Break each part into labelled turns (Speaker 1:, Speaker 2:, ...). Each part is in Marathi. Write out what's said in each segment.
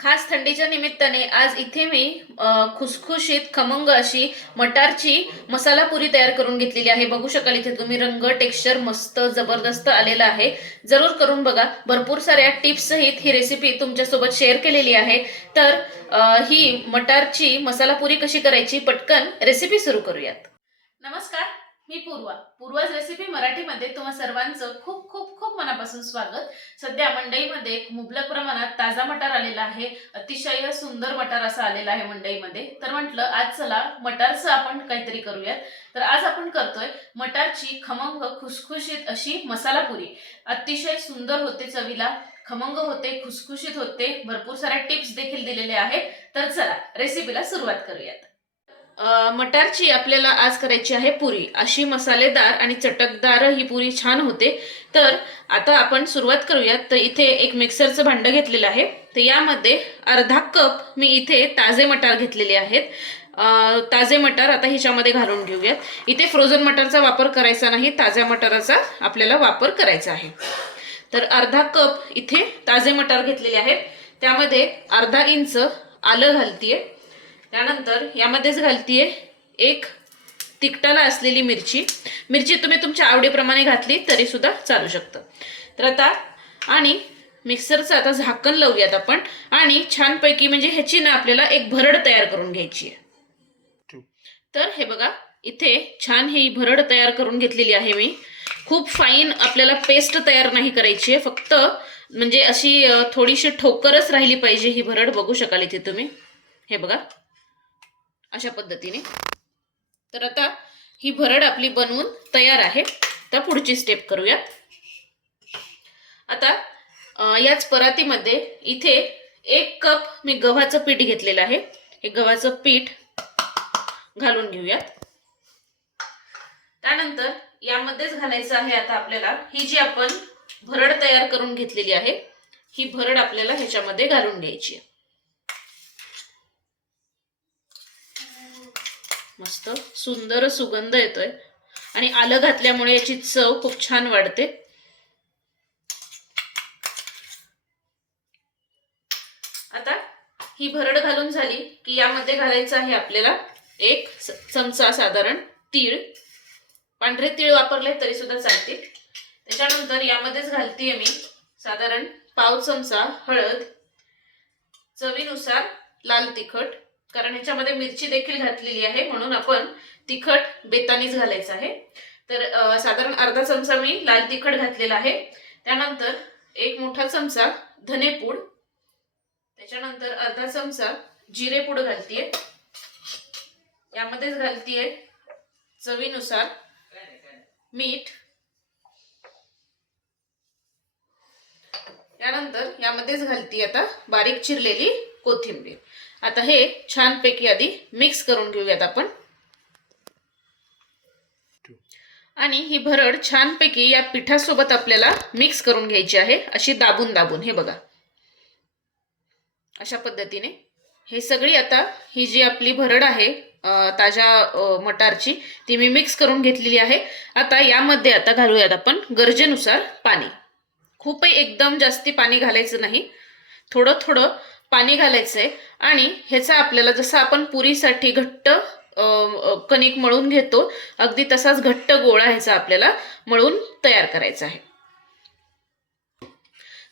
Speaker 1: खास थंडीच्या निमित्ताने आज इथे मी खुसखुशीत खमंग अशी मटारची मसाला पुरी तयार करून घेतलेली आहे. बघू शकाल इथे तुम्ही रंग टेक्स्चर मस्त जबरदस्त आलेला आहे. जरूर करून बघा. भरपूर साऱ्या टिप्स सहित ही रेसिपी तुमच्यासोबत शेअर केलेली आहे. तर ही मटारची मसाला पुरी कशी करायची पटकन रेसिपी सुरू करूयात. नमस्कार. मी पूर्वा. पूर्वाज रेसिपी मराठीमध्ये तुम्हा सर्वांचं खूप खूप खूप मनापासून स्वागत. सध्या मंडईमध्ये एक मुबलक प्रमाणात ताजा मटार आलेला आहे. अतिशय सुंदर मटार असा आलेला आहे मंडईमध्ये. तर म्हटलं आज चला मटारचं आपण काहीतरी करूयात. तर आज आपण करतोय मटारची खमंग खुसखुशीत अशी मसाला पुरी. अतिशय सुंदर होते चवीला. खमंग होते खुसखुशीत होते. भरपूर साऱ्या टिप्स देखील दिलेल्या आहेत. तर चला रेसिपीला सुरुवात करूयात. मटारची आपल्याला आज करायची आहे पुरी. अशी मसालेदार आणि चटकदार ही पुरी छान होते. तर आता आपण सुरुवात करूयात. तर इथे एक मिक्सरचं भांडं घेतलेलं आहे. तर यामध्ये अर्धा कप मी इथे ताजे मटार घेतलेले आहेत. ताजे मटार आता ह्याच्यामध्ये घालून घेऊयात. इथे फ्रोझन मटारचा वापर करायचा नाही ताज्या मटाराचा आपल्याला वापर करायचा आहे. तर अर्धा कप इथे ताजे मटार घेतलेले आहेत. त्यामध्ये अर्धा इंच आलं घालतीये. त्यानंतर यामध्येच घालतीये एक तिखटाला असलेली मिरची. मिरची तुम्ही तुमच्या आवडीप्रमाणे घातली तरी सुद्धा चालू शकतं. तर आता आणि मिक्सरचं आता झाकण लावूयात आपण. आणि छानपैकी म्हणजे ह्याची ना आपल्याला एक भरड तयार करून घ्यायची आहे. तर हे बघा इथे छान ही भरड तयार करून घेतलेली आहे मी. खूप फाईन आपल्याला पेस्ट तयार नाही करायची आहे. फक्त म्हणजे अशी थोडीशी ठोकरच राहिली पाहिजे ही भरड बघू शकाल इथे तुम्ही. हे बघा. अशा पद्धतीने. तर आता ही भरड आपली बनवून तयार आहे. तर पुढची स्टेप करूयात. आता याच परातीमध्ये इथे एक कप मी गव्हाचं पीठ घेतलेलं आहे. हे गव्हाचं पीठ घालून घेऊयात. त्यानंतर यामध्येच घालायचं आहे आता आपल्याला ही जी आपण भरड तयार करून घेतलेली आहे ही भरड आपल्याला ह्याच्यामध्ये घालून घ्यायची आहे. मस्त. सुंदर सुगंध येतोय. आणि आलं घातल्यामुळे याची चव खूप छान वाढते. आता ही भरड घालून झाली की यामध्ये घालायचं आहे आपल्याला एक चमचा साधारण तीळ. पांढरे तीळ वापरले तरी सुद्धा चालतील. त्याच्यानंतर यामध्येच घालतीये मी साधारण पाव चमचा हळद. चवीनुसार लाल तिखट. कारण ह्याच्यामध्ये मिरची देखील घातलेली आहे म्हणून आपण तिखट बेतानीच घालायचं आहे. तर साधारण अर्धा चमचा मी लाल तिखट घातलेला आहे. त्यानंतर एक मोठा चमचा धनेपूड त्याच्यानंतर अर्धा चमचा जिरेपूड घालतीये. यामध्येच घालतीये चवीनुसार मीठ. त्यानंतर यामध्येच घालती आता बारीक चिरलेली कोथिंबीर. आता हे छानपैकी आधी मिक्स करून घेऊयात आपण. आणि ही भरड छानपैकी या पिठासोबत आपल्याला मिक्स करून घ्यायची आहे. अशी दाबून दाबून हे बघा. अशा पद्धतीने. हे सगळी आता ही जी आपली भरड आहे ताज्या मटारची ती मी मिक्स करून घेतलेली आहे. आता यामध्ये आता घालूयात आपण गरजेनुसार पाणी. खूपही एकदम जास्ती पाणी घालायचं नाही. थोडं थोडं पाणी घालायचंय आणि ह्याचा आपल्याला जसं आपण पुरीसाठी घट्ट कणिक मळून घेतो अगदी तसाच घट्ट गोळा ह्याचा आपल्याला मळून तयार करायचा आहे.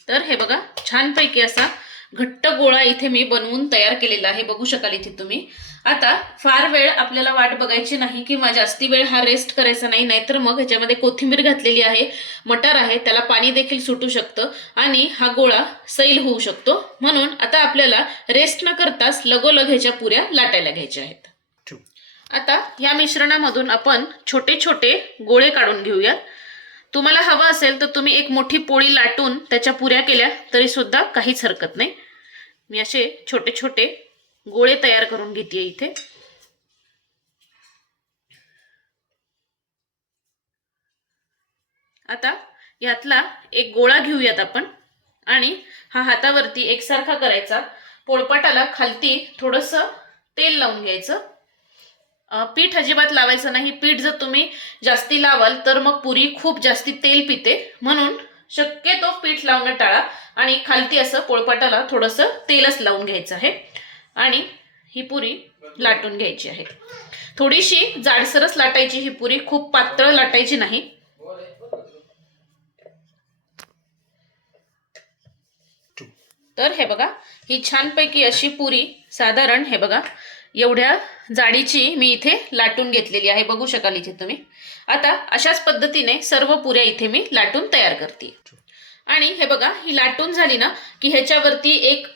Speaker 1: तर हे बघा छानपैकी असा घट्ट गोळा इथे मी बनवून तयार केलेला आहे. बघू शकाल इथे तुम्ही. आता फार वेळ आपल्याला वाट बघायची नाही किंवा जास्ती वेळ हा रेस्ट करायचा नाही नाहीतर मग ह्याच्यामध्ये कोथिंबीर घातलेली आहे मटार आहे त्याला पाणी देखील सुटू शकतं आणि हा गोळा सैल होऊ शकतो. म्हणून आता आपल्याला रेस्ट न करताच लगोलग ह्याच्या पुऱ्या लाटायला घ्यायच्या आहेत. आता या मिश्रणामधून आपण छोटे छोटे गोळे काढून घेऊयात. तुम्हाला हवं असेल तर तुम्ही एक मोठी पोळी लाटून त्याच्या पुऱ्या केल्या तरी सुद्धा काहीच हरकत नाही. मी असे छोटे छोटे गोळे तयार करून घेते इथे. आता यातला एक गोळा घेऊयात आपण. आणि हा हातावरती एकसारखा करायचा. पोळपाटाला खालती थोडंसं तेल लावून घ्यायचं. पीठ अजिबात लावायचं नाही. पीठ जर तुम्ही जास्ती लावाल तर मग पुरी खूप जास्ती तेल पिते. म्हणून शक्यतो पीठ लावणं टाळा. आणि खालती असं पोळपाटाला थोडंसं तेलच लावून घ्यायचं आहे. आणि ही पुरी लाटून घ्यायची आहे. थोडीशी जाडसरच लाटायची ही पुरी. खूप पातळ लाटायची नाही. तर हे बघा ही छानपैकी अशी पुरी साधारण हे बघा एवढ्या जाडीची मी इथे लाटून घेतलेली आहे. बघू शकाल इथे तुम्ही. आता अशाच पद्धतीने सर्व पुऱ्या इथे मी लाटून तयार करते. आणि हे बघा ही लाटून झाली ना की ह्याच्यावरती एक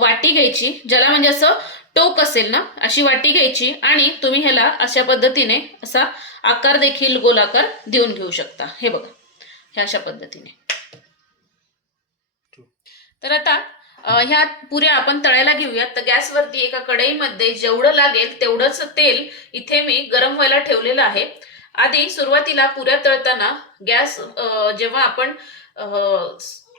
Speaker 1: वाटी घ्यायची ज्याला म्हणजे असं टोक असेल ना अशी वाटी घ्यायची आणि तुम्ही ह्याला अशा पद्धतीने असा आकार देखील गोलाकार देऊन घेऊ शकता. हे बघा ह्या अशा पद्धतीने. तर आता ह्या पुऱ्या आपण तळायला घेऊयात. तर गॅसवरती एका कढईमध्ये जेवढं लागेल तेवढंच तेल इथे मी गरम व्हायला ठेवलेलं आहे. आधी सुरुवातीला पुऱ्या तळताना गॅस जेव्हा आपण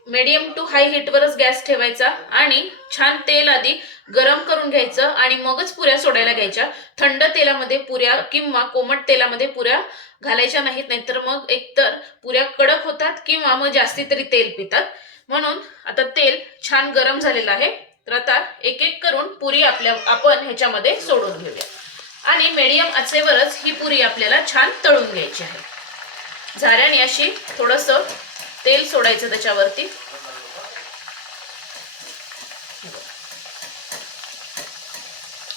Speaker 1: मीडियम टू हाय हीटवरच गॅस ठेवायचा आणि छान तेल आधी गरम करून घ्यायचं आणि मगच पुऱ्या सोडायला घ्यायच्या. थंड तेलामध्ये पुऱ्या किंवा कोमट तेलामध्ये पुऱ्या घालायच्या नाहीत नाहीतर मग एकतर पुऱ्या कडक होतात किंवा मग जास्ती तरी तेल पितात. म्हणून आता तेल छान गरम झालेलं आहे. तर आता एक एक करून पुरी आपल्या आपण ह्याच्यामध्ये सोडून घेऊया. आणि मीडियम आचेवरच ही पुरी आपल्याला छान तळून घ्यायची आहे. झाऱ्याने अशी थोडस तेल सोडायचं त्याच्यावरती.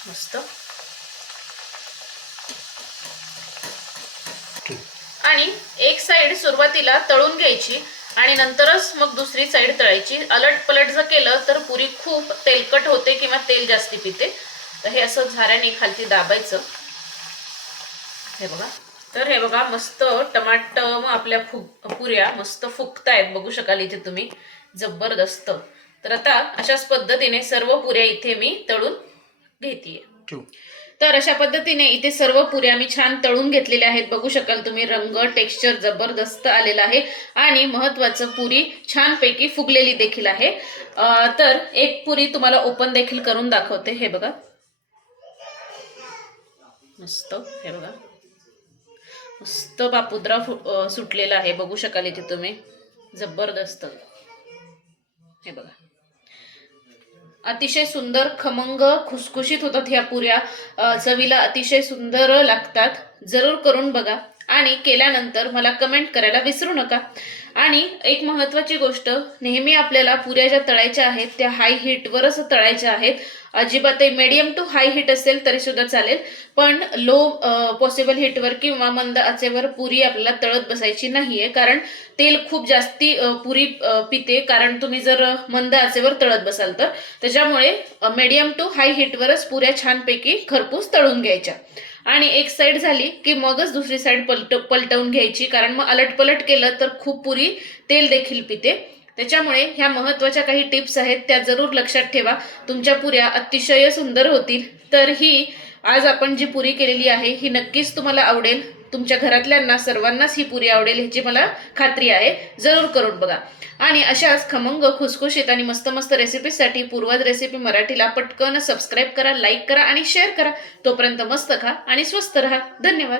Speaker 1: मस्त. आणि एक साइड सुरुवातीला तळून घ्यायची. आणि नंतरच मग दुसरी साईड तळायची. अलट पलट जर केलं तर पुरी खूप तेलकट होते किंवा तेल जास्ती पिते. तर हे असं झाऱ्याने खालती दाबायचं. हे बघा. तर हे बघा मस्त टमाट आपल्या फुग पुऱ्या मस्त फुगतायत बघू शकाल इथे तुम्ही. जबरदस्त. तर आता अशाच पद्धतीने सर्व पुऱ्या इथे मी तळून घेते तर अशा पद्धतीने इथे सर्व पुऱ्या मी छान तळून घेतलेल्या आहेत. बघू शकाल तुम्ही रंग टेक्स्चर जबरदस्त आलेला आहे आणि महत्वाचं पुरी छानपैकी फुगलेली देखील आहे. तर एक पुरी तुम्हाला ओपन देखील करून दाखवते. हे बघा. मस्त हे बघा. मस्त बापुद्रा फु- सुटलेला आहे. बघू शकाल इथे तुम्ही. जबरदस्त. हे बघा. अतिशय सुंदर खमंग खुसखुशीत होतात ह्या पुऱ्या. चवीला अतिशय सुंदर लागतात. जरूर करून बघा. आणि केल्यानंतर मला कमेंट करायला विसरू नका. आणि एक महत्वाची गोष्ट नेहमी आपल्याला पुऱ्या ज्या तळायच्या आहेत त्या हाय हीटवरच तळायच्या आहेत. अजिबात मीडियम टू हाय हीट असेल तरी सुद्धा चालेल. पण लो पॉसिबल हीटवर किंवा मंद आचेवर पुरी आपल्याला तळत बसायची नाहीये. कारण तेल खूप जास्ती पुरी पिते. कारण तुम्ही जर मंद आचेवर तळत बसाल तर. त्याच्यामुळे मीडियम टू हाय हीटवरच पुऱ्या छानपैकी खरपूस तळून घ्यायच्या. आणि एक साईड झाली की मगच दुसरी साईड पलट पलटवून घ्यायची. कारण मग अलट पलट केलं तर खूप पुरी तेल देखील पिते. त्याच्यामुळे ह्या महत्त्वाच्या काही टिप्स आहेत त्या जरूर लक्षात ठेवा. तुमच्या पुऱ्या अतिशय सुंदर होतील. तर ही आज आपण जी पुरी केलेली आहे ही नक्कीच तुम्हाला आवडेल. तुमच्या घरातल्यांना सर्वांनाच ही पुरी आवडेल ह्याची मला खात्री आहे. जरूर करून बघा. आणि अशाच खमंग खुसखुशीत आणि मस्त मस्त रेसिपीसाठी पूर्वज रेसिपी मराठीला पटकन सबस्क्राईब करा लाईक करा आणि शेअर करा. तोपर्यंत मस्त खा आणि स्वस्त रहा. धन्यवाद.